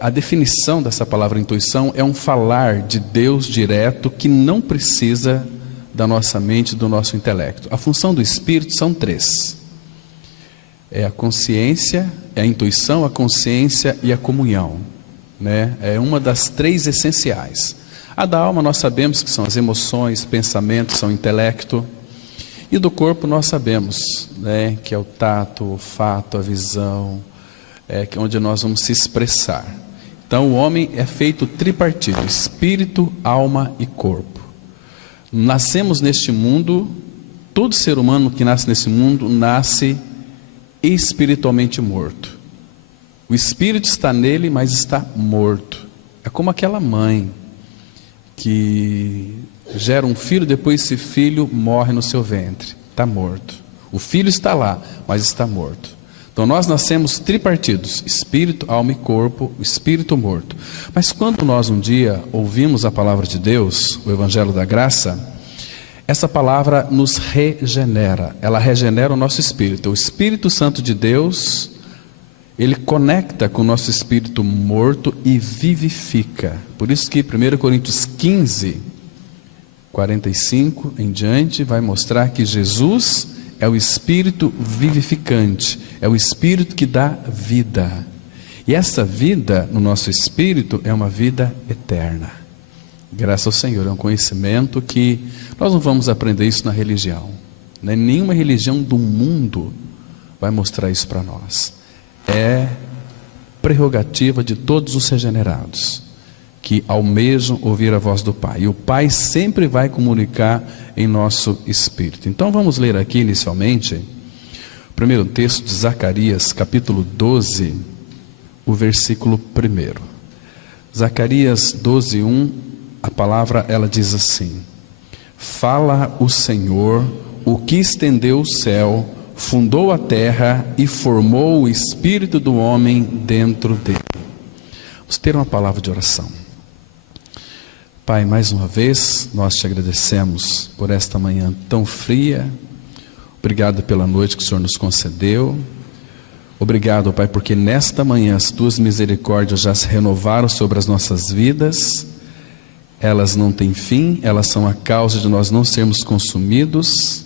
A definição dessa palavra intuição é um falar de Deus direto que não precisa da nossa mente, do nosso intelecto. A função do Espírito são três: é a consciência, é a intuição, a consciência e a comunhão, né? É uma das três essenciais. A da alma nós sabemos que são as emoções, pensamentos, são o intelecto. E do corpo nós sabemos, né, que é o tato, o olfato, a visão, que é onde nós vamos se expressar. Então o homem é feito tripartido: espírito, alma e corpo. Nascemos neste mundo, todo ser humano que nasce nesse mundo nasce espiritualmente morto. O espírito está nele, mas está morto. É como aquela mãe que gera um filho, depois esse filho morre no seu ventre, está morto. O filho está lá, mas está morto. Então nós nascemos tripartidos: espírito, alma e corpo, o espírito morto. Mas quando nós um dia ouvimos a palavra de Deus, o Evangelho da Graça, essa palavra nos regenera, ela regenera o nosso espírito. O Espírito Santo de Deus, ele conecta com o nosso espírito morto e vivifica. Por isso que 1 Coríntios 15, 45 em diante, vai mostrar que Jesus é o Espírito vivificante, é o Espírito que dá vida. E essa vida no nosso espírito é uma vida eterna. Graças ao Senhor, é um conhecimento que nós não vamos aprender isso na religião, né? Nenhuma religião do mundo vai mostrar isso para nós. É prerrogativa de todos os regenerados que almejam ouvir a voz do Pai. E o Pai sempre vai comunicar em nosso espírito. Então vamos ler aqui inicialmente o primeiro texto de Zacarias, capítulo 12, o versículo 1. Zacarias 12, 1, a palavra ela diz assim: Fala o Senhor, o que estendeu o céu, fundou a terra e formou o espírito do homem dentro dele. Vamos ter uma palavra de oração. Pai, mais uma vez nós te agradecemos por esta manhã tão fria. Obrigado pela noite que o Senhor nos concedeu. Obrigado, Pai, porque nesta manhã as tuas misericórdias já se renovaram sobre as nossas vidas. Elas não têm fim, elas são a causa de nós não sermos consumidos.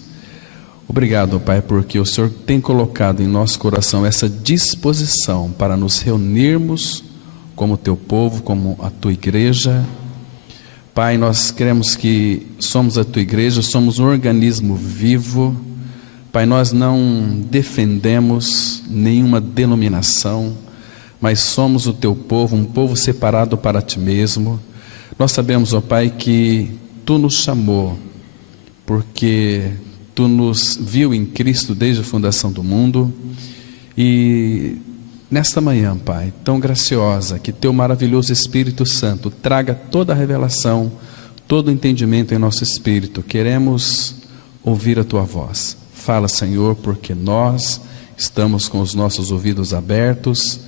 Obrigado, Pai, porque o Senhor tem colocado em nosso coração essa disposição para nos reunirmos como teu povo, como a tua igreja. Pai, nós queremos que somos a tua igreja, somos um organismo vivo. Pai, nós não defendemos nenhuma denominação, mas somos o teu povo, um povo separado para ti mesmo. Nós sabemos, ó Pai, que tu nos chamou, porque tu nos viu em Cristo desde a fundação do mundo. E nesta manhã, Pai, tão graciosa, que teu maravilhoso Espírito Santo traga toda a revelação, todo o entendimento em nosso espírito. Queremos ouvir a tua voz. Fala, Senhor, porque nós estamos com os nossos ouvidos abertos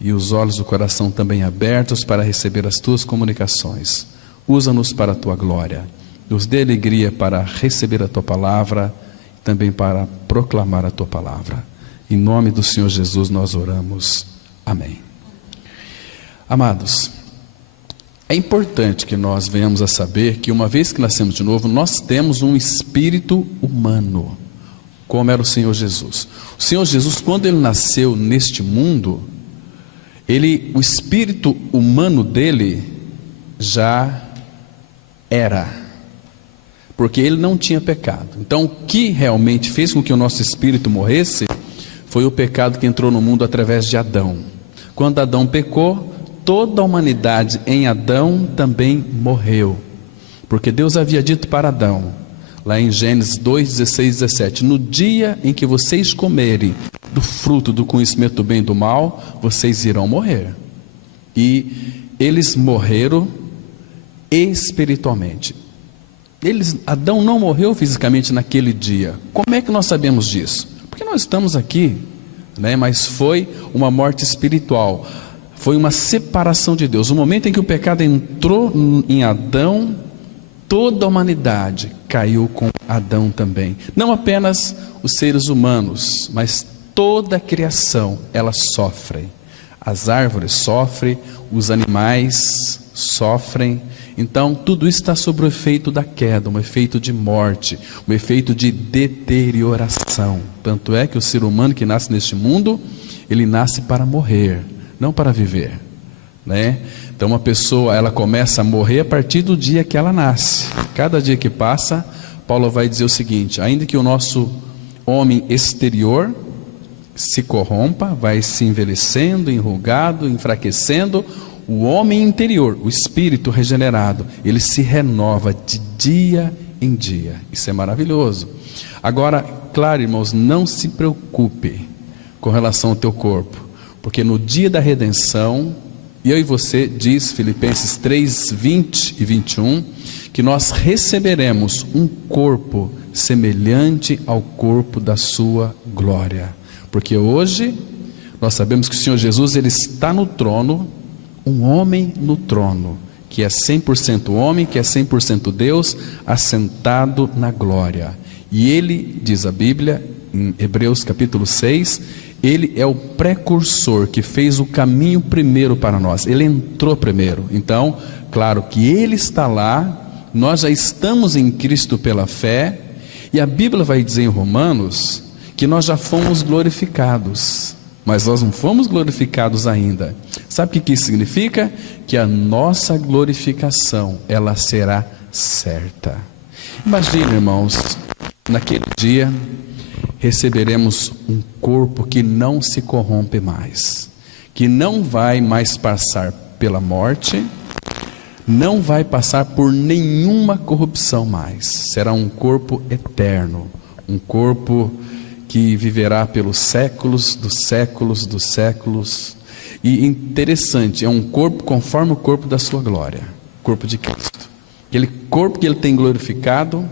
e os olhos do coração também abertos para receber as tuas comunicações. Usa-nos para a tua glória. Nos dê alegria para receber a tua palavra e também para proclamar a tua palavra. Em nome do Senhor Jesus nós oramos. Amém. Amados, é importante que nós venhamos a saber que uma vez que nascemos de novo, nós temos um espírito humano, como era o Senhor Jesus. O Senhor Jesus, quando ele nasceu neste mundo, o espírito humano dele já era, porque ele não tinha pecado. Então o que realmente fez com que o nosso espírito morresse foi o pecado que entrou no mundo através de Adão. Quando Adão pecou, toda a humanidade em Adão também morreu, porque Deus havia dito para Adão, lá em Gênesis 2, 16, 17, no dia em que vocês comerem do fruto do conhecimento do bem e do mal, vocês irão morrer. E eles morreram espiritualmente. Adão não morreu fisicamente naquele dia. Como é que nós sabemos disso? Porque nós estamos aqui, né? Mas foi uma morte espiritual, foi uma separação de Deus. O momento em que o pecado entrou em Adão, toda a humanidade caiu com Adão também. Não apenas os seres humanos, mas toda a criação, ela sofre. As árvores sofrem, os animais sofrem. Então tudo isso está sob o efeito da queda, um efeito de morte, um efeito de deterioração. Tanto é que o ser humano que nasce neste mundo, ele nasce para morrer, não para viver, né? Então uma pessoa, ela começa a morrer a partir do dia que ela nasce. Cada dia que passa, Paulo vai dizer o seguinte: ainda que o nosso homem exterior se corrompa, vai se envelhecendo, enrugado, enfraquecendo, o homem interior, o espírito regenerado, ele se renova de dia em dia. Isso é maravilhoso. Agora, claro, irmãos, não se preocupe com relação ao teu corpo, porque no dia da redenção, eu e você, diz Filipenses 3, 20 e 21, que nós receberemos um corpo semelhante ao corpo da sua glória. Porque hoje nós sabemos que o Senhor Jesus, ele está no trono, um homem no trono, que é 100% homem, que é 100% Deus, assentado na glória. E ele, diz a Bíblia, em Hebreus capítulo 6, ele é o precursor que fez o caminho primeiro para nós. Ele entrou primeiro. Então, claro que ele está lá, nós já estamos em Cristo pela fé, e a Bíblia vai dizer em Romanos que nós já fomos glorificados, mas nós não fomos glorificados ainda. Sabe o que isso significa? Que a nossa glorificação, ela será certa. Imagina, irmãos, naquele dia receberemos um corpo que não se corrompe mais, que não vai mais passar pela morte, não vai passar por nenhuma corrupção mais. Será um corpo eterno, um corpo que viverá pelos séculos dos séculos dos séculos. E interessante, é um corpo conforme o corpo da sua glória, o corpo de Cristo. Aquele corpo que ele tem glorificado,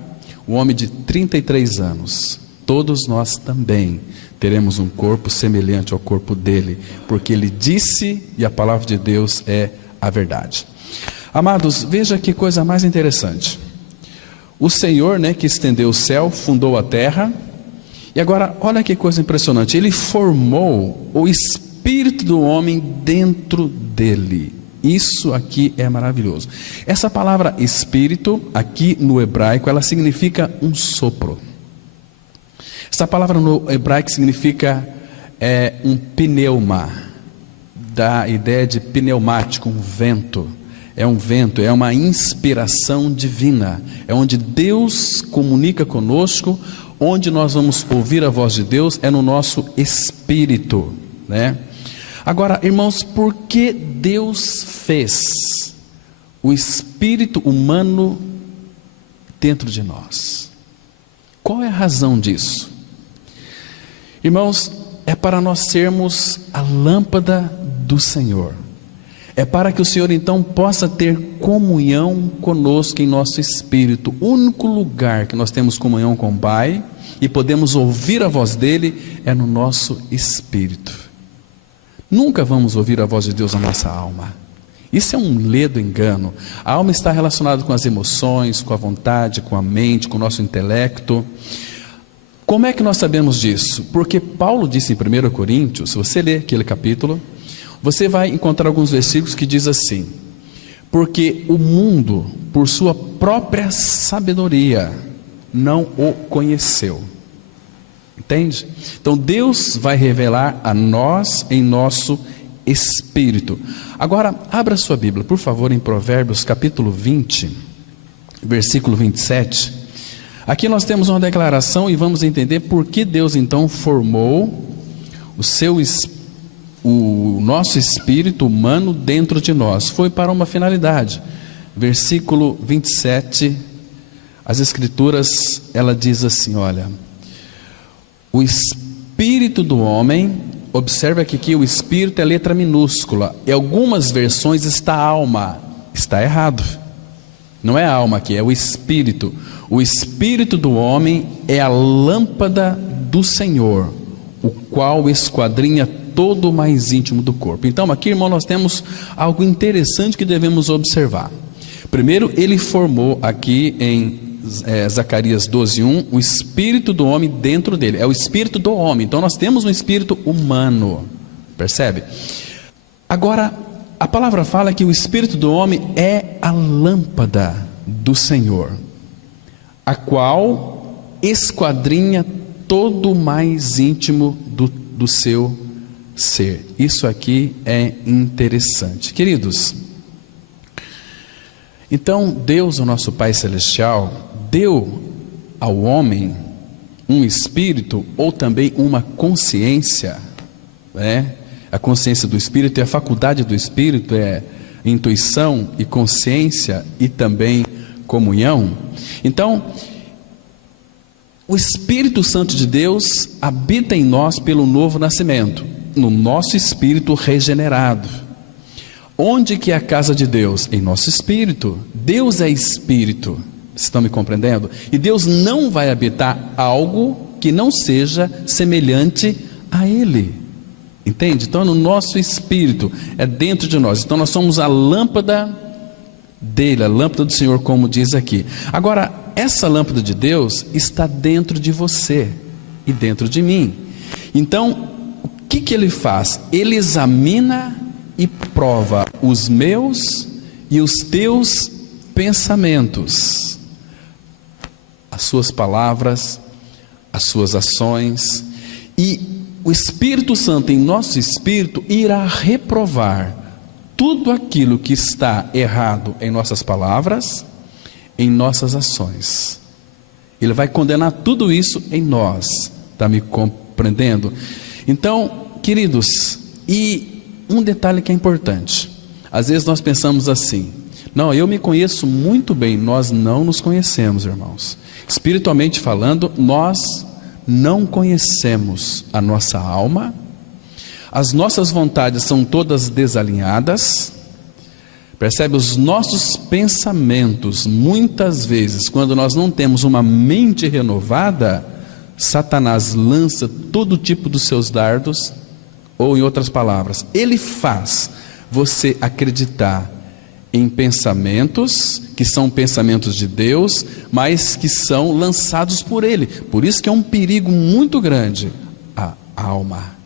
o homem de 33 anos, todos nós também teremos um corpo semelhante ao corpo dele, porque ele disse, e a palavra de Deus é a verdade. Amados, veja que coisa mais interessante. O Senhor, né, que estendeu o céu, fundou a terra, e agora, olha que coisa impressionante, ele formou o espírito do homem dentro dele. Isso aqui é maravilhoso. Essa palavra espírito, aqui no hebraico, ela significa um sopro. Essa palavra no hebraico significa um pneuma, da ideia de pneumático, um vento. É um vento, é uma inspiração divina, é onde Deus comunica conosco. Onde nós vamos ouvir a voz de Deus é no nosso espírito, né? Agora, irmãos, por que Deus fez o espírito humano dentro de nós? Qual é a razão disso? Irmãos, é para nós sermos a lâmpada do Senhor. É para que o Senhor então possa ter comunhão conosco em nosso espírito. O único lugar que nós temos comunhão com o Pai e podemos ouvir a voz dele é no nosso espírito. Nunca vamos ouvir a voz de Deus na nossa alma. Isso é um ledo engano. A alma está relacionada com as emoções, com a vontade, com a mente, com o nosso intelecto. Como é que nós sabemos disso? Porque Paulo disse em 1 Coríntios, se você ler aquele capítulo, você vai encontrar alguns versículos que diz assim: porque o mundo, por sua própria sabedoria, não o conheceu. Entende? Então Deus vai revelar a nós em nosso espírito. Agora, abra sua Bíblia, por favor, em Provérbios capítulo 20, versículo 27. Aqui nós temos uma declaração e vamos entender por que Deus então formou o nosso espírito humano dentro de nós. Foi para uma finalidade. Versículo 27, as escrituras, ela diz assim, olha: o espírito do homem, observa que aqui o espírito é letra minúscula, em algumas versões está alma, está errado, não é a alma aqui, é o espírito. O espírito do homem é a lâmpada do Senhor, o qual esquadrinha todo o mais íntimo do corpo. Então aqui, irmão, nós temos algo interessante que devemos observar. Primeiro, ele formou aqui em Zacarias 12:1, o espírito do homem dentro dele, é o espírito do homem. Então nós temos um espírito humano, percebe? Agora, a palavra fala que o espírito do homem é a lâmpada do Senhor, a qual esquadrinha todo o mais íntimo do seu ser. Isso aqui é interessante. Queridos, então Deus, o nosso Pai Celestial, deu ao homem um espírito ou também uma consciência, né? A consciência do espírito e a faculdade do espírito é intuição e consciência e também comunhão. Então, o Espírito Santo de Deus habita em nós pelo novo nascimento, no nosso espírito regenerado. Onde que é a casa de Deus? Em nosso espírito. Deus é espírito. Vocês estão me compreendendo? E Deus não vai habitar algo que não seja semelhante a Ele. Entende? Então, no nosso espírito, é dentro de nós. Então, nós somos a lâmpada dele, a lâmpada do Senhor, como diz aqui. Agora, essa lâmpada de Deus está dentro de você e dentro de mim. Então, o que ele faz? Ele examina e prova os meus e os teus pensamentos, as suas palavras, as suas ações, e o Espírito Santo em nosso espírito irá reprovar tudo aquilo que está errado em nossas palavras, em nossas ações. Ele vai condenar tudo isso em nós. Está me compreendendo? Então, queridos, e um detalhe que é importante. Às vezes nós pensamos assim: não, eu me conheço muito bem. Nós não nos conhecemos, irmãos. Espiritualmente falando, nós não conhecemos a nossa alma. As nossas vontades são todas desalinhadas. Percebe? Os nossos pensamentos, muitas vezes, quando nós não temos uma mente renovada, Satanás lança todo tipo dos seus dardos, ou em outras palavras, ele faz você acreditar em pensamentos que são pensamentos de Deus, mas que são lançados por ele. Por isso que é um perigo muito grande a alma.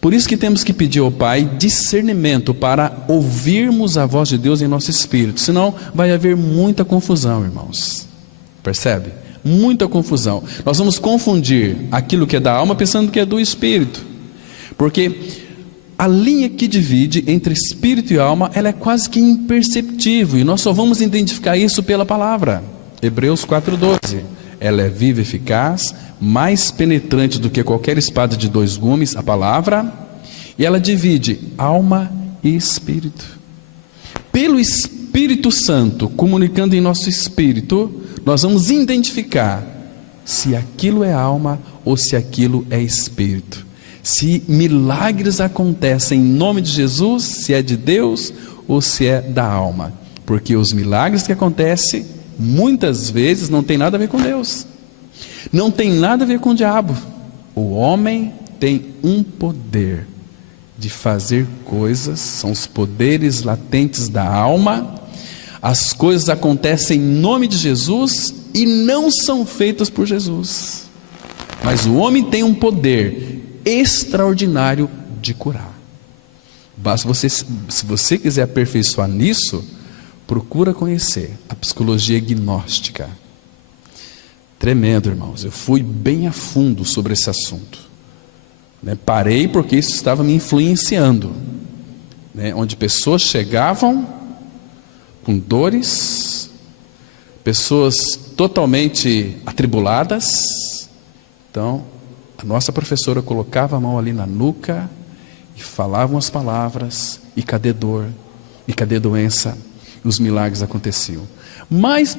Por isso que temos que pedir ao Pai discernimento para ouvirmos a voz de Deus em nosso espírito. Senão vai haver muita confusão, irmãos. Percebe? Muita confusão. Nós vamos confundir aquilo que é da alma pensando que é do espírito. Porque a linha que divide entre espírito e alma, ela é quase que imperceptível, e nós só vamos identificar isso pela palavra. Hebreus 4:12. Ela é viva e eficaz, mais penetrante do que qualquer espada de 2 gumes, a palavra, e ela divide alma e espírito. Pelo Espírito Santo comunicando em nosso espírito, nós vamos identificar se aquilo é alma ou se aquilo é espírito. Se milagres acontecem em nome de Jesus, se é de Deus ou se é da alma. Porque os milagres que acontecem, muitas vezes, não tem nada a ver com Deus. Não tem nada a ver com o diabo. O homem tem um poder de fazer coisas, são os poderes latentes da alma. As coisas acontecem em nome de Jesus e não são feitas por Jesus. Mas o homem tem um poder extraordinário de curar. Basta você, se você quiser aperfeiçoar nisso, procura conhecer a psicologia gnóstica. Tremendo, irmãos. Eu fui bem a fundo sobre esse assunto, né? Parei porque isso estava me influenciando, né? Onde pessoas chegavam com dores, pessoas totalmente atribuladas. Então a nossa professora colocava a mão ali na nuca e falava umas palavras, e cadê dor, e cadê doença, e os milagres aconteciam. Mais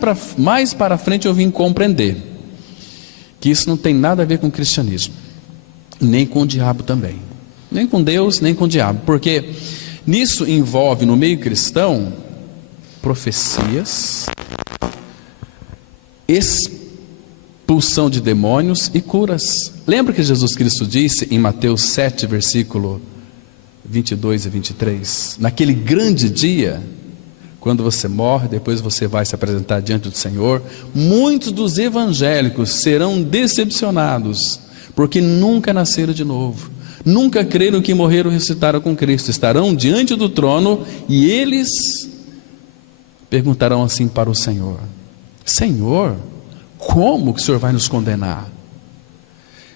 para frente eu vim compreender que isso não tem nada a ver com o cristianismo, nem com o diabo também, nem com Deus, nem com o diabo, porque nisso envolve no meio cristão profecias, expulsão de demônios e curas. Lembra que Jesus Cristo disse em Mateus 7, versículo 22 e 23, naquele grande dia, quando você morre, depois você vai se apresentar diante do Senhor, muitos dos evangélicos serão decepcionados, porque nunca nasceram de novo, nunca creram que morreram e ressuscitaram com Cristo, estarão diante do trono e eles perguntarão assim para o Senhor: Senhor, como que o Senhor vai nos condenar?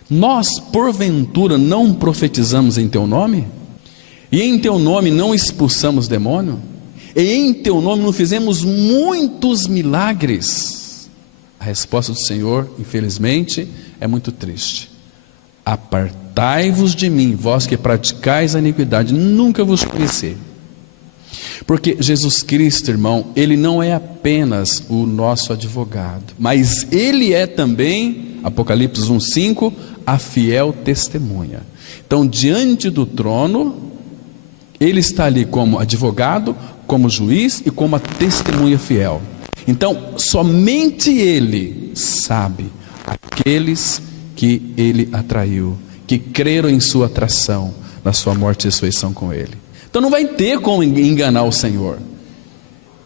Nós, porventura, não profetizamos em Teu nome? E em Teu nome não expulsamos demônio? E em Teu nome não fizemos muitos milagres? A resposta do Senhor, infelizmente, é muito triste: apartai-vos de mim, vós que praticais a iniquidade, nunca vos conheci. Porque Jesus Cristo, irmão, Ele não é apenas o nosso advogado, mas Ele é também, Apocalipse 1:5, a fiel testemunha. Então, diante do trono, Ele está ali como advogado, como juiz e como a testemunha fiel. Então, somente Ele sabe aqueles que Ele atraiu, que creram em sua atração, na sua morte e ressurreição com Ele. Então não vai ter como enganar o Senhor.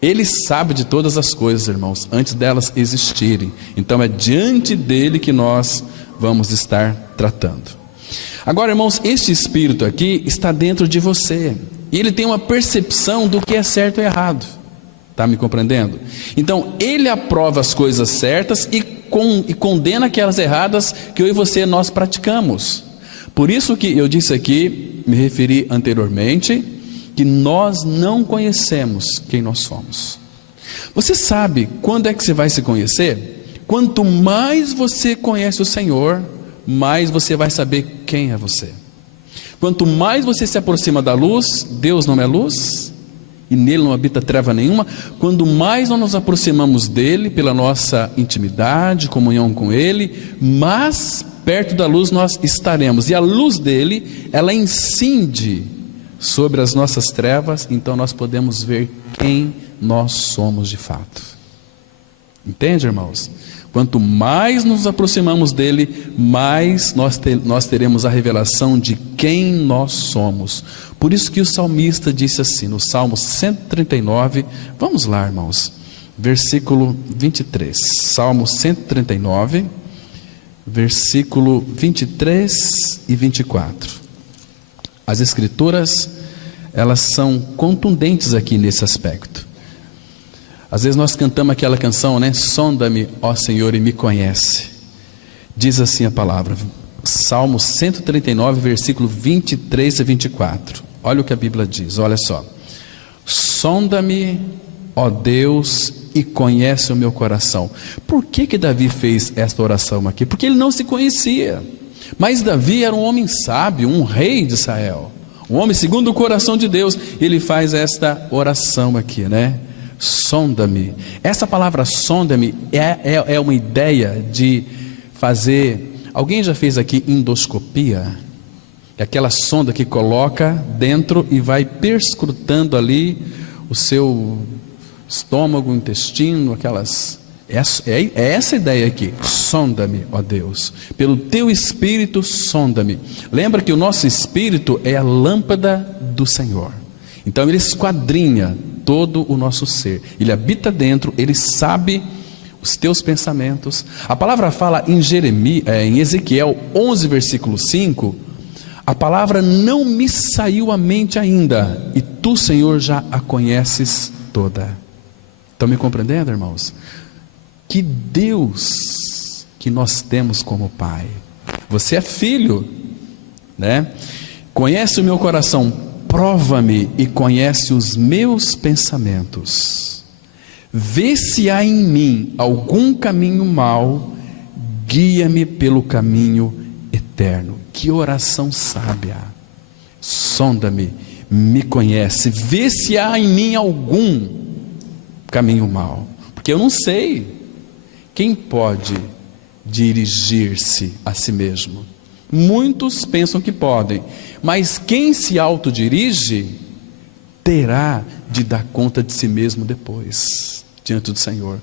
Ele sabe de todas as coisas, irmãos, antes delas existirem. Então é diante dele que nós vamos estar tratando. Agora, irmãos, este Espírito aqui está dentro de você, e ele tem uma percepção do que é certo e errado. Está me compreendendo? Então ele aprova as coisas certas e condena aquelas erradas que eu e você nós praticamos. Por isso que eu disse aqui, me referi anteriormente, que nós não conhecemos quem nós somos. Você sabe quando é que você vai se conhecer? Quanto mais você conhece o Senhor, mais você vai saber quem é você. Quanto mais você se aproxima da luz, Deus não é luz, e nele não habita treva nenhuma. Quando mais nós nos aproximamos dele, pela nossa intimidade, comunhão com ele, mais perto da luz nós estaremos. E a luz dele, ela incide sobre as nossas trevas, então nós podemos ver quem nós somos de fato. Entende, irmãos? Quanto mais nos aproximamos dele, mais nós teremos a revelação de quem nós somos. Por isso que o salmista disse assim, no Salmo 139, vamos lá, irmãos, versículo 23, Salmo 139, versículo 23 e 24. As Escrituras, elas são contundentes aqui nesse aspecto. Às vezes nós cantamos aquela canção, né? Sonda-me, ó Senhor, e me conhece. Diz assim a palavra, Salmo 139, versículo 23 e 24. Olha o que a Bíblia diz, olha só. Sonda-me, ó Deus, e conhece o meu coração. Por que Davi fez esta oração aqui? Porque ele não se conhecia. Mas Davi era um homem sábio, um rei de Israel, um homem segundo o coração de Deus. Ele faz esta oração aqui, né? Sonda-me. Essa palavra sonda-me é uma ideia de fazer. Alguém já fez aqui endoscopia? É aquela sonda que coloca dentro e vai perscrutando ali o seu estômago, intestino, aquelas. É essa ideia aqui. Sonda-me, ó Deus, pelo teu Espírito sonda-me. Lembra que o nosso Espírito é a lâmpada do Senhor. Então ele esquadrinha todo o nosso ser. Ele habita dentro, ele sabe os teus pensamentos. A palavra fala em Ezequiel 11, versículo 5, a palavra não me saiu à mente ainda, e tu, Senhor, já a conheces toda. Estão me compreendendo, irmãos? Que Deus que nós temos como Pai. Você é filho, né? Conhece o meu coração, prova-me e conhece os meus pensamentos. Vê se há em mim algum caminho mau, guia-me pelo caminho eterno. Que oração sábia. Sonda-me, me conhece, vê se há em mim algum caminho mau, porque eu não sei. Quem pode dirigir-se a si mesmo? Muitos pensam que podem, mas quem se autodirige terá de dar conta de si mesmo depois, diante do Senhor.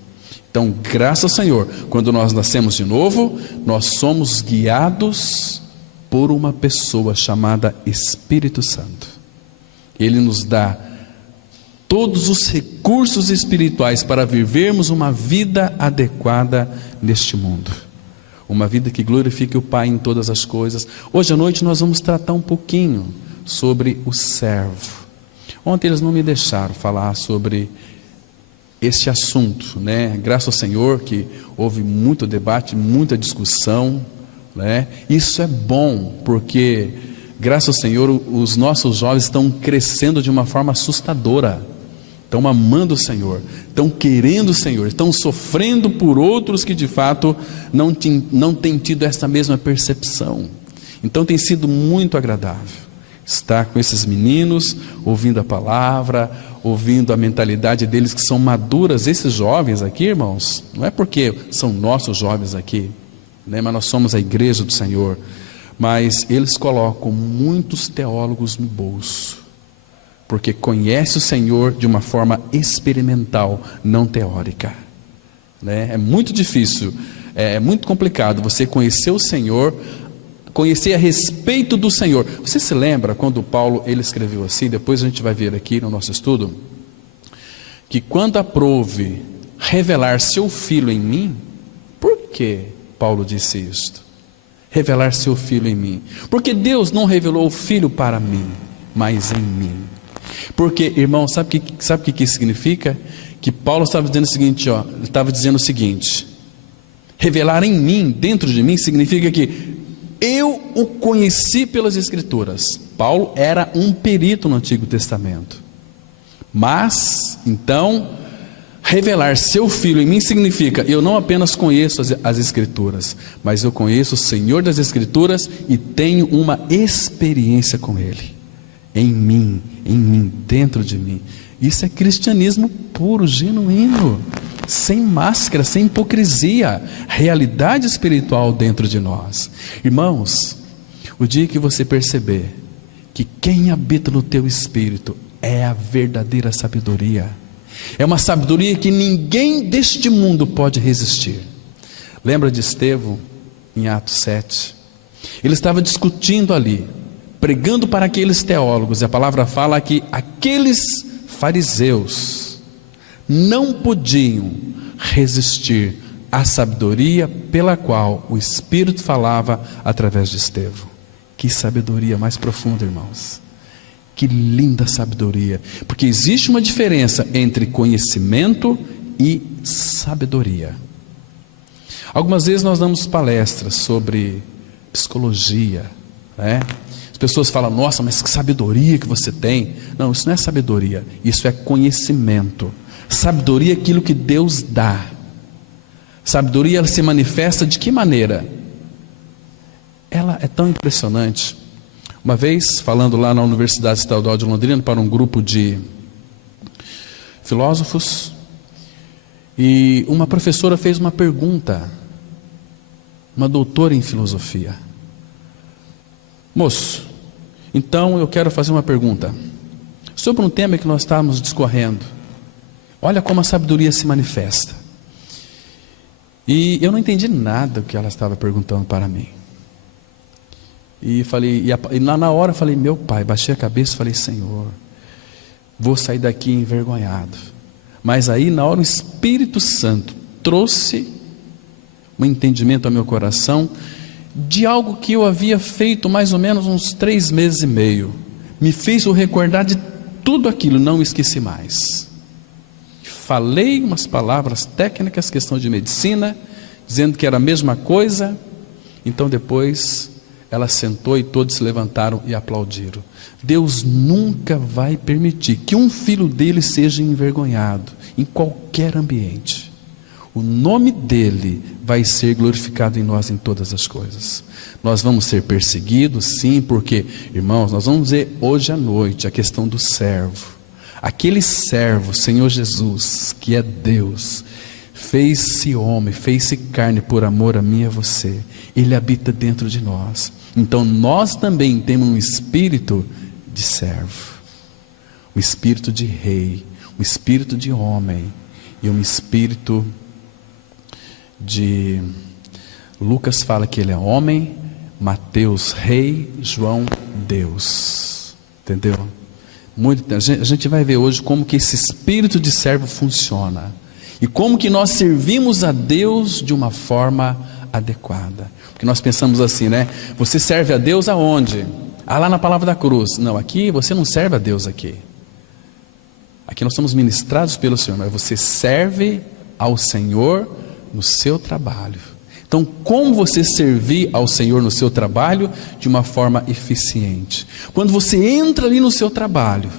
Então, graças ao Senhor, quando nós nascemos de novo, nós somos guiados por uma pessoa chamada Espírito Santo. Ele nos dá todos os recursos espirituais para vivermos uma vida adequada neste mundo. uma vida que glorifique o Pai em todas as coisas. Hoje à noite nós vamos tratar um pouquinho sobre o servo. Ontem eles não me deixaram falar sobre este assunto, né? Graças ao Senhor que houve muito debate, muita discussão, né? Isso é bom, porque graças ao Senhor os nossos jovens estão crescendo de uma forma assustadora. Estão amando o Senhor, estão querendo o Senhor, estão sofrendo por outros que de fato não têm tido essa mesma percepção. Então tem sido muito agradável estar com esses meninos, ouvindo a palavra, ouvindo a mentalidade deles, que são maduras. Esses jovens aqui, irmãos, não é porque são nossos jovens aqui, né? Mas nós somos a igreja do Senhor. Mas eles colocam muitos teólogos no bolso, porque conhece o Senhor de uma forma experimental, não teórica, né? É muito difícil, é muito complicado você conhecer o Senhor, conhecer a respeito do Senhor. Você se lembra quando Paulo ele escreveu assim? Depois a gente vai ver aqui no nosso estudo, que quando aprouve revelar seu Filho em mim. Por que Paulo disse isto? Revelar seu Filho em mim, porque Deus não revelou o Filho para mim, mas em mim. Porque, irmão, sabe o que isso significa? Que Paulo estava dizendo o seguinte, ele estava dizendo o seguinte: revelar em mim, dentro de mim, significa que eu o conheci pelas Escrituras. Paulo era um perito no Antigo Testamento. Mas, então, revelar seu Filho em mim significa, eu não apenas conheço as Escrituras, mas eu conheço o Senhor das Escrituras e tenho uma experiência com Ele. Em mim, dentro de mim. Isso é cristianismo puro, genuíno, sem máscara, sem hipocrisia, realidade espiritual dentro de nós. Irmãos, o dia que você perceber que quem habita no teu espírito é a verdadeira sabedoria, é uma sabedoria que ninguém deste mundo pode resistir. Lembra de Estevão em Atos 7? Ele estava discutindo ali, pregando para aqueles teólogos, e a palavra fala que aqueles fariseus não podiam resistir à sabedoria pela qual o Espírito falava através de Estevão. Que sabedoria mais profunda, irmãos. Que linda sabedoria. Porque existe uma diferença entre conhecimento e sabedoria. Algumas vezes nós damos palestras sobre psicologia, né? As pessoas falam, nossa, mas que sabedoria que você tem. Não, isso não é sabedoria, isso é conhecimento. Sabedoria é aquilo que Deus dá. Sabedoria, ela se manifesta de que maneira? Ela é tão impressionante. Uma vez, falando lá na Universidade Estadual de Londrina, para um grupo de filósofos, e uma professora fez uma pergunta, uma doutora em filosofia. Moço, então eu quero fazer uma pergunta sobre um tema que nós estávamos discorrendo. Olha como a sabedoria se manifesta. E eu não entendi nada do que ela estava perguntando para mim. E falei, e na hora eu falei, meu pai, baixei a cabeça e falei, Senhor, vou sair daqui envergonhado. Mas aí na hora o Espírito Santo trouxe um entendimento ao meu coração de algo que eu havia feito mais ou menos uns 3 meses e meio. Me fez eu recordar de tudo aquilo, não esqueci mais. Falei umas palavras técnicas, questão de medicina, dizendo que era a mesma coisa. Então depois ela sentou e todos se levantaram e aplaudiram. Deus nunca vai permitir que um filho dele seja envergonhado em qualquer ambiente. O nome dele vai ser glorificado em nós em todas as coisas. Nós vamos ser perseguidos, sim, porque, irmãos, nós vamos ver hoje à noite a questão do servo. Aquele servo, Senhor Jesus, que é Deus, fez-se homem, fez-se carne por amor a mim e a você. Ele habita dentro de nós. Então nós também temos um espírito de servo, um espírito de rei, um espírito de homem e um espírito de... Lucas fala que ele é homem, Mateus rei, João Deus. Entendeu? A gente vai ver hoje como que esse espírito de servo funciona e como que nós servimos a Deus de uma forma adequada. Porque nós pensamos assim, né? Você serve a Deus aonde? Lá na palavra da cruz. Não, aqui você não serve a Deus aqui. Aqui nós somos ministrados pelo Senhor, mas você serve ao Senhor no seu trabalho. Então, como você servir ao Senhor no seu trabalho de uma forma eficiente? Quando você entra ali no seu trabalho,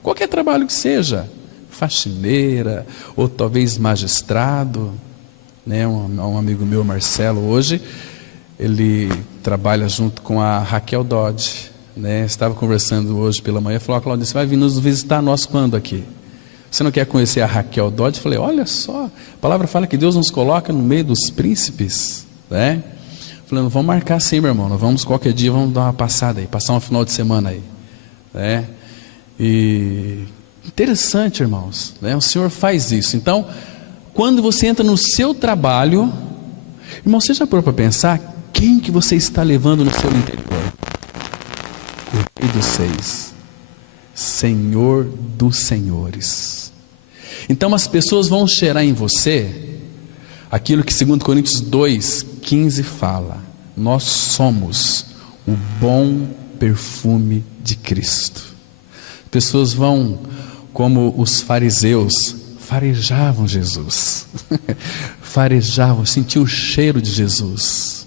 qualquer trabalho que seja, faxineira, ou talvez magistrado, né? Um amigo meu, Marcelo, hoje, ele trabalha junto com a Raquel Dodge, né? Estava conversando hoje pela manhã, falou: Cláudia, você vai vir nos visitar nós quando aqui? Você não quer conhecer a Raquel Dodge? Eu falei: olha só, a palavra fala que Deus nos coloca no meio dos príncipes, né? Falei: vamos marcar sim, meu irmão, nós vamos qualquer dia, vamos dar uma passada aí, passar um final de semana aí, né? E interessante, irmãos, né? O Senhor faz isso. Então, quando você entra no seu trabalho, irmão, você já parou para pensar quem que você está levando no seu interior? O Rei dos Seis, Senhor dos Senhores. Então as pessoas vão cheirar em você aquilo que 2 Coríntios 2,15 fala: nós somos o bom perfume de Cristo. Pessoas vão, como os fariseus, farejavam Jesus, farejavam, sentiam o cheiro de Jesus.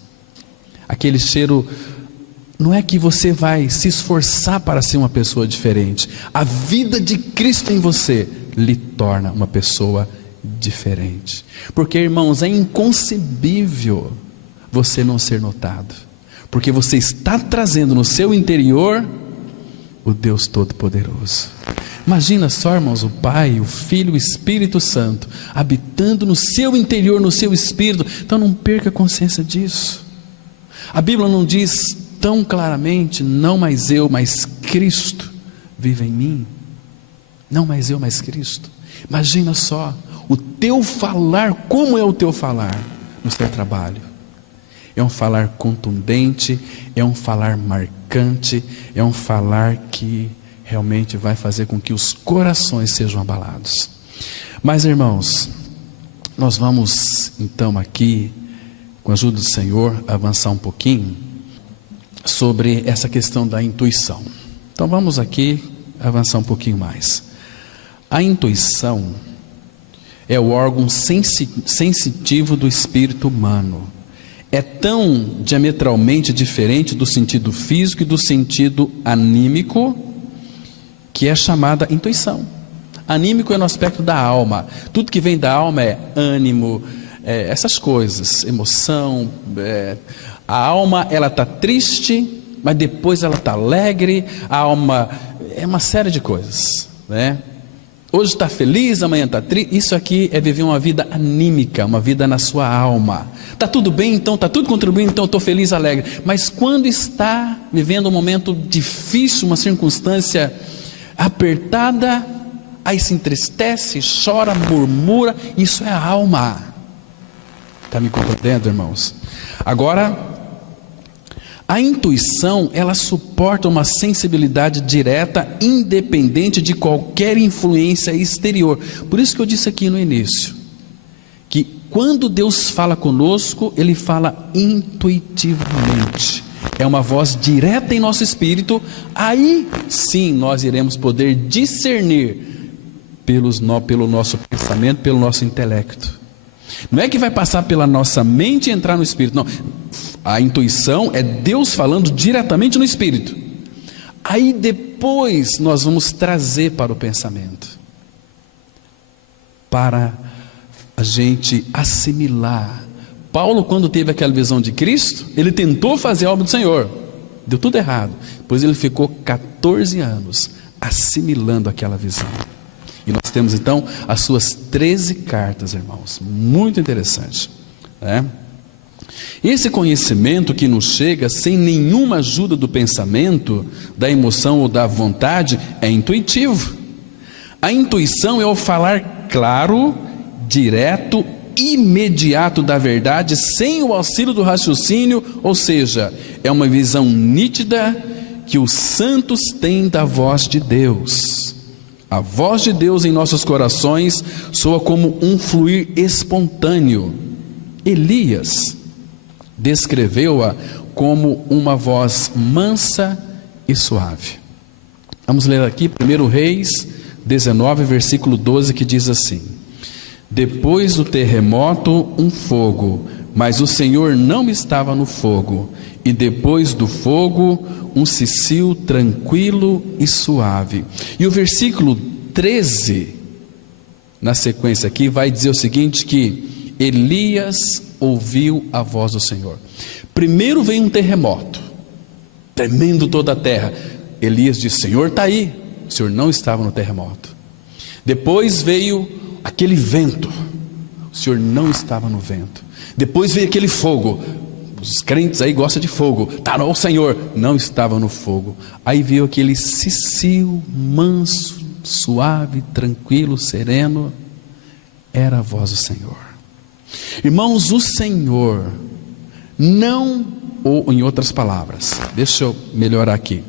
Aquele cheiro, não é que você vai se esforçar para ser uma pessoa diferente, a vida de Cristo em você lhe torna uma pessoa diferente. Porque, irmãos, é inconcebível você não ser notado, porque você está trazendo no seu interior o Deus Todo-Poderoso. Imagina só, irmãos, o Pai, o Filho, o Espírito Santo habitando no seu interior, no seu espírito. Então não perca a consciência disso. A Bíblia não diz tão claramente: não mais eu, mas Cristo vive em mim. Não mais eu, mas Cristo. Imagina só o teu falar. Como é o teu falar no seu trabalho? É um falar contundente, é um falar marcante, é um falar que realmente vai fazer com que os corações sejam abalados. Mas, irmãos, nós vamos então aqui, com a ajuda do Senhor, avançar um pouquinho sobre essa questão da intuição. Então vamos aqui avançar um pouquinho mais. A intuição é o órgão sensitivo do espírito humano. É tão diametralmente diferente do sentido físico e do sentido anímico, que é chamada intuição. Anímico é no aspecto da alma. Tudo que vem da alma é ânimo, essas coisas, emoção. A alma, ela está triste, mas depois ela está alegre. A alma é uma série de coisas, né? Hoje está feliz, amanhã está triste. Isso aqui é viver uma vida anímica, uma vida na sua alma. Está tudo bem, então, está tudo contribuindo, então estou feliz, alegre. Mas quando está vivendo um momento difícil, uma circunstância apertada, aí se entristece, chora, murmura. Isso é a alma. Está me compreendendo, irmãos? Agora, a intuição, ela suporta uma sensibilidade direta, independente de qualquer influência exterior. Por isso que eu disse aqui no início, que quando Deus fala conosco, Ele fala intuitivamente. É uma voz direta em nosso espírito. Aí sim nós iremos poder discernir pelo nosso pensamento, pelo nosso intelecto. Não é que vai passar pela nossa mente e entrar no espírito, não. A intuição é Deus falando diretamente no espírito. Aí depois nós vamos trazer para o pensamento, para a gente assimilar. Paulo, quando teve aquela visão de Cristo, ele tentou fazer a obra do Senhor, deu tudo errado. Depois ele ficou 14 anos assimilando aquela visão. E nós temos então as suas 13 cartas, irmãos. Muito interessante, né? Esse conhecimento que nos chega sem nenhuma ajuda do pensamento, da emoção ou da vontade, é intuitivo. A intuição é o falar claro, direto, imediato da verdade, sem o auxílio do raciocínio, ou seja, é uma visão nítida que os santos têm da voz de Deus. A voz de Deus em nossos corações soa como um fluir espontâneo. Elias, descreveu-a como uma voz mansa e suave. Vamos ler aqui 1 Reis 19, versículo 12, que diz assim: depois do terremoto, um fogo, mas o Senhor não estava no fogo, e depois do fogo, um cicio tranquilo e suave. E o versículo 13, na sequência aqui, vai dizer o seguinte, que Elias ouviu a voz do Senhor. Primeiro veio um terremoto, tremendo toda a terra. Elias disse: Senhor está aí. O Senhor não estava no terremoto. Depois veio aquele vento. O Senhor não estava no vento. Depois veio aquele fogo. Os crentes aí gostam de fogo. Tá, não, o Senhor não estava no fogo. Aí veio aquele cicio manso, suave, tranquilo, sereno. Era a voz do Senhor. Irmãos, o Senhor não, ou em outras palavras, deixa eu melhorar aqui.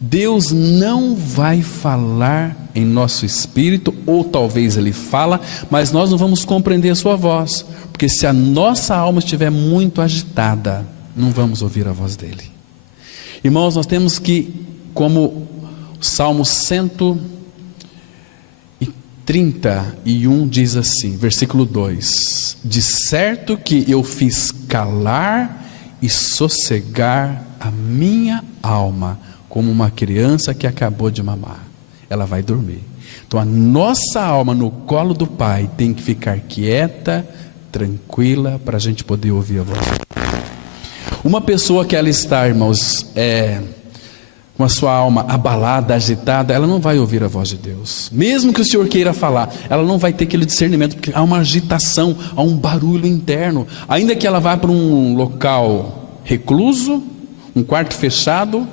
Deus não vai falar em nosso espírito, ou talvez Ele fala, mas nós não vamos compreender a sua voz, porque se a nossa alma estiver muito agitada, não vamos ouvir a voz dEle. Irmãos, nós temos que, como o Salmo 131 diz assim, versículo 2: de certo que eu fiz calar e sossegar a minha alma, como uma criança que acabou de mamar. Ela vai dormir. Então a nossa alma no colo do Pai tem que ficar quieta, tranquila, para a gente poder ouvir a voz. Uma pessoa que ela está, irmãos, com a sua alma abalada, agitada, ela não vai ouvir a voz de Deus. Mesmo que o Senhor queira falar, ela não vai ter aquele discernimento, porque há uma agitação, há um barulho interno. Ainda que ela vá para um local recluso, um quarto fechado,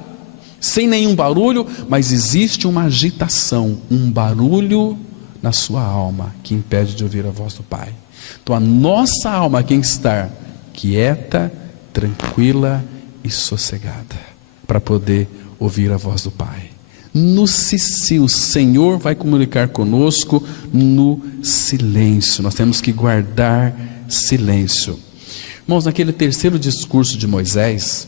sem nenhum barulho, mas existe uma agitação, um barulho na sua alma, que impede de ouvir a voz do Pai. Então a nossa alma tem que estar quieta, tranquila e sossegada, para poder ouvir a voz do Pai. No cicio, o Senhor vai comunicar conosco no silêncio. Nós temos que guardar silêncio. Irmãos, naquele terceiro discurso de Moisés,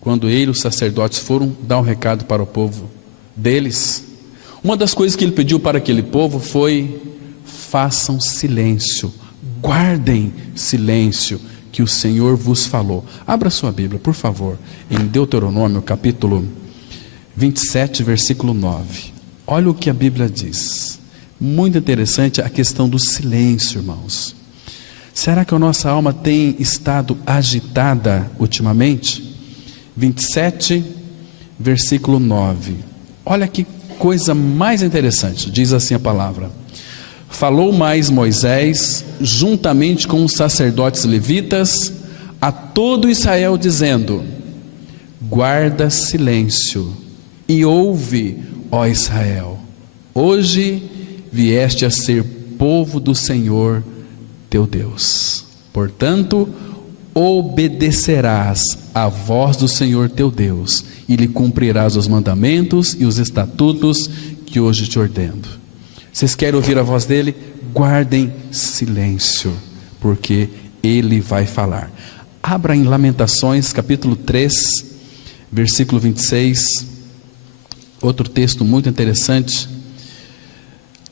quando ele e os sacerdotes foram dar um recado para o povo deles, uma das coisas que ele pediu para aquele povo foi: façam silêncio, guardem silêncio, que o Senhor vos falou. Abra sua Bíblia, por favor, em Deuteronômio capítulo 27, versículo 9. Olha o que a Bíblia diz. Muito interessante a questão do silêncio, irmãos. Será que a nossa alma tem estado agitada ultimamente? 27, versículo 9. Olha que coisa mais interessante. Diz assim a palavra: falou mais Moisés, juntamente com os sacerdotes levitas, a todo Israel, dizendo: guarda silêncio e ouve, ó Israel, hoje vieste a ser povo do Senhor teu Deus. Portanto, obedecerás à voz do Senhor teu Deus, e lhe cumprirás os mandamentos e os estatutos que hoje te ordeno. Vocês querem ouvir a voz dele? Guardem silêncio, porque ele vai falar. Abra em Lamentações capítulo 3, versículo 26, outro texto muito interessante.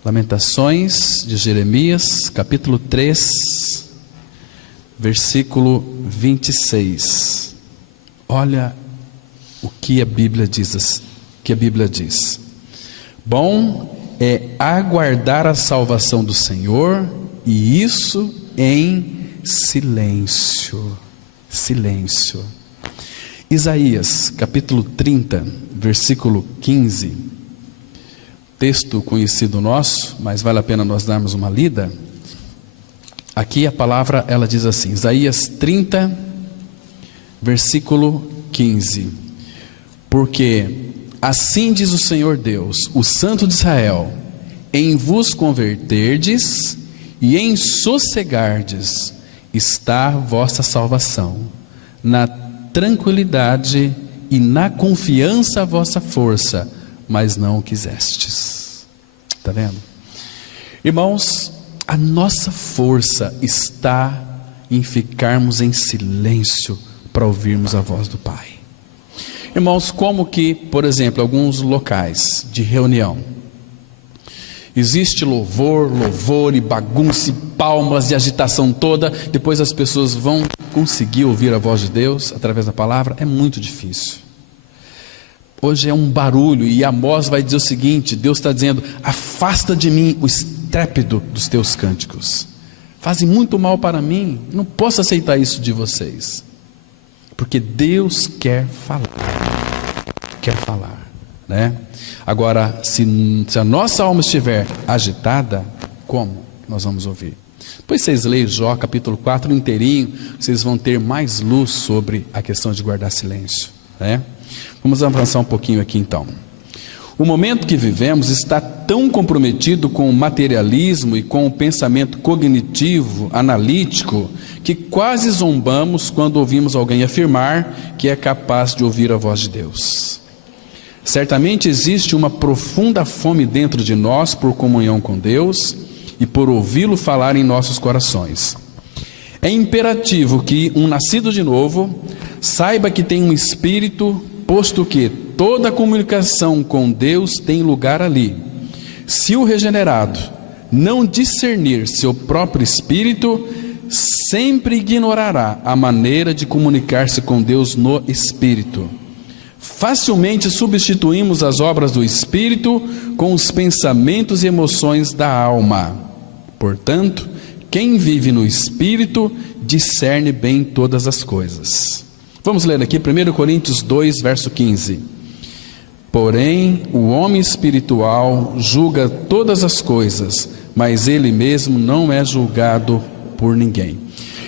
Lamentações de Jeremias, capítulo 3, versículo 26. Olha o que a Bíblia diz. Bom é aguardar a salvação do Senhor, e isso em silêncio. Silêncio. Isaías, capítulo 30, versículo 15. Texto conhecido nosso, mas vale a pena nós darmos uma lida. Aqui a palavra, ela diz assim, Isaías 30, versículo 15. Porque assim diz o Senhor Deus, o Santo de Israel: em vos converterdes e em sossegardes está a vossa salvação, na tranquilidade e na confiança a vossa força, mas não o quisestes. Está vendo? Irmãos, a nossa força está em ficarmos em silêncio para ouvirmos a voz do Pai. Irmãos, como que, por exemplo, alguns locais de reunião, existe louvor e bagunça e palmas e agitação toda, depois as pessoas vão conseguir ouvir a voz de Deus através da palavra? É muito difícil. Hoje é um barulho, e Amós vai dizer o seguinte: Deus está dizendo: afasta de mim o estrépito dos teus cânticos, fazem muito mal para mim, não posso aceitar isso de vocês, porque Deus quer falar, né? Agora, se a nossa alma estiver agitada, como nós vamos ouvir? Depois vocês leem Jó capítulo 4 inteirinho, vocês vão ter mais luz sobre a questão de guardar silêncio, né? Vamos avançar um pouquinho aqui então. O momento que vivemos está tão comprometido com o materialismo e com o pensamento cognitivo, analítico, que quase zombamos quando ouvimos alguém afirmar que é capaz de ouvir a voz de Deus. Certamente existe uma profunda fome dentro de nós por comunhão com Deus e por ouvi-lo falar em nossos corações. É imperativo que um nascido de novo saiba que tem um espírito, posto que toda comunicação com Deus tem lugar ali. Se o regenerado não discernir seu próprio espírito, sempre ignorará a maneira de comunicar-se com Deus no espírito. Facilmente substituímos as obras do espírito com os pensamentos e emoções da alma. Portanto, quem vive no espírito discerne bem todas as coisas. Vamos ler aqui 1 Coríntios 2, verso 15. Porém, o homem espiritual julga todas as coisas, mas ele mesmo não é julgado por ninguém.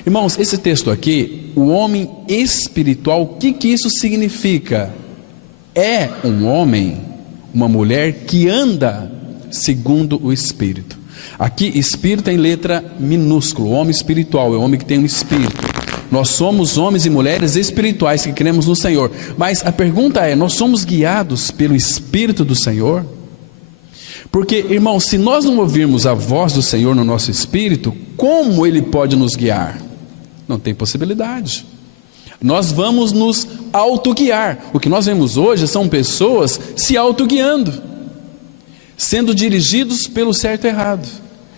Irmãos, esse texto aqui, o homem espiritual, o que isso significa? É um homem, uma mulher que anda segundo o Espírito. Aqui, Espírito em letra minúscula. O homem espiritual é o homem que tem um Espírito. Nós somos homens e mulheres espirituais que cremos no Senhor. Mas a pergunta é: nós somos guiados pelo Espírito do Senhor? Porque, irmãos, se nós não ouvirmos a voz do Senhor no nosso espírito, como Ele pode nos guiar? Não tem possibilidade. Nós vamos nos autoguiar. O que nós vemos hoje são pessoas se autoguiando, sendo dirigidos pelo certo e errado.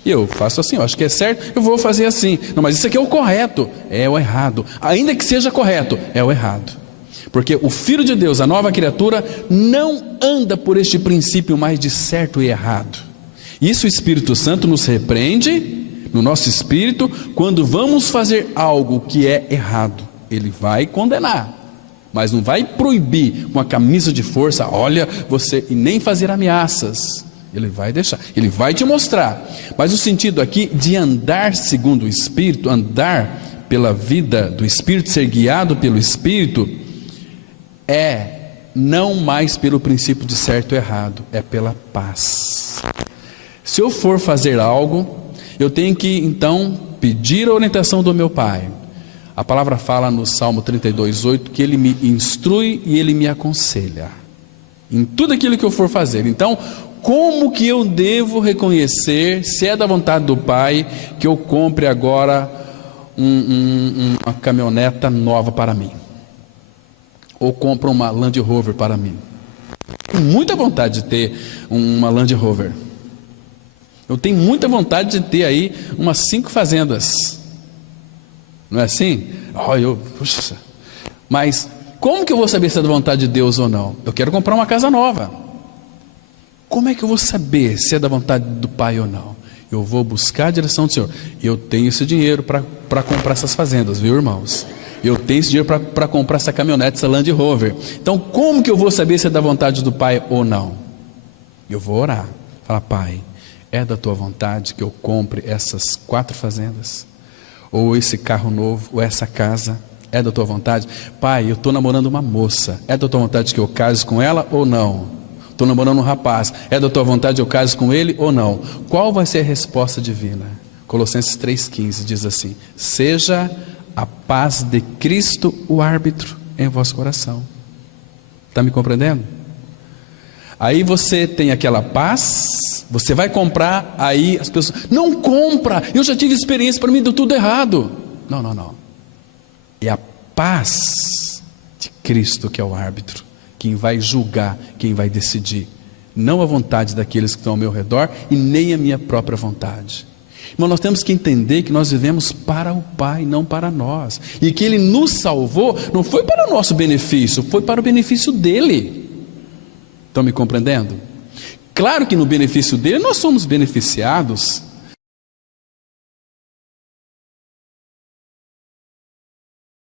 E eu faço assim, eu acho que é certo, eu vou fazer assim. Não, mas isso aqui é o correto, é o errado. Ainda que seja correto, é o errado. Porque o Filho de Deus, a nova criatura, não anda por este princípio mais de certo e errado. Isso o Espírito Santo nos repreende no nosso espírito quando vamos fazer algo que é errado. Ele vai condenar, mas não vai proibir com a camisa de força, olha você, e nem fazer ameaças. Ele vai deixar, ele vai te mostrar. Mas o sentido aqui de andar segundo o Espírito, andar pela vida do Espírito, ser guiado pelo Espírito, é não mais pelo princípio de certo e errado, é pela paz. Se eu for fazer algo, eu tenho que então pedir a orientação do meu Pai. A palavra fala no Salmo 32:8 que Ele me instrui e Ele me aconselha em tudo aquilo que eu for fazer. Então, como que eu devo reconhecer se é da vontade do Pai que eu compre agora uma caminhoneta nova para mim? Ou compro uma Land Rover para mim? Tenho muita vontade de ter uma Land Rover. Eu tenho muita vontade de ter aí umas 5 fazendas. Não é assim? Puxa. Mas como que eu vou saber se é da vontade de Deus ou não? Eu quero comprar uma casa nova. Como é que eu vou saber se é da vontade do Pai ou não? Eu vou buscar a direção do Senhor. Eu tenho esse dinheiro para comprar essas fazendas, viu, irmãos? Eu tenho esse dinheiro para comprar essa caminhonete, essa Land Rover. Então, como que eu vou saber se é da vontade do Pai ou não? Eu vou orar. Falar: Pai, é da tua vontade que eu compre essas 4 fazendas? Ou esse carro novo, ou essa casa? É da tua vontade? Pai, eu estou namorando uma moça. É da tua vontade que eu case com ela ou não? Estou namorando um rapaz. É da tua vontade que eu case com ele ou não? Qual vai ser a resposta divina? Colossenses 3,15 diz assim: seja a paz de Cristo o árbitro em vosso coração. Está me compreendendo? Aí você tem aquela paz, você vai comprar, aí as pessoas: não compra, eu já tive experiência, para mim deu tudo errado. Não. É a paz de Cristo, que é o árbitro, quem vai julgar, quem vai decidir. Não a vontade daqueles que estão ao meu redor e nem a minha própria vontade. Irmão, nós temos que entender que nós vivemos para o Pai, não para nós. E que Ele nos salvou, não foi para o nosso benefício, foi para o benefício dEle. Estão me compreendendo? Claro que no benefício dEle nós somos beneficiados,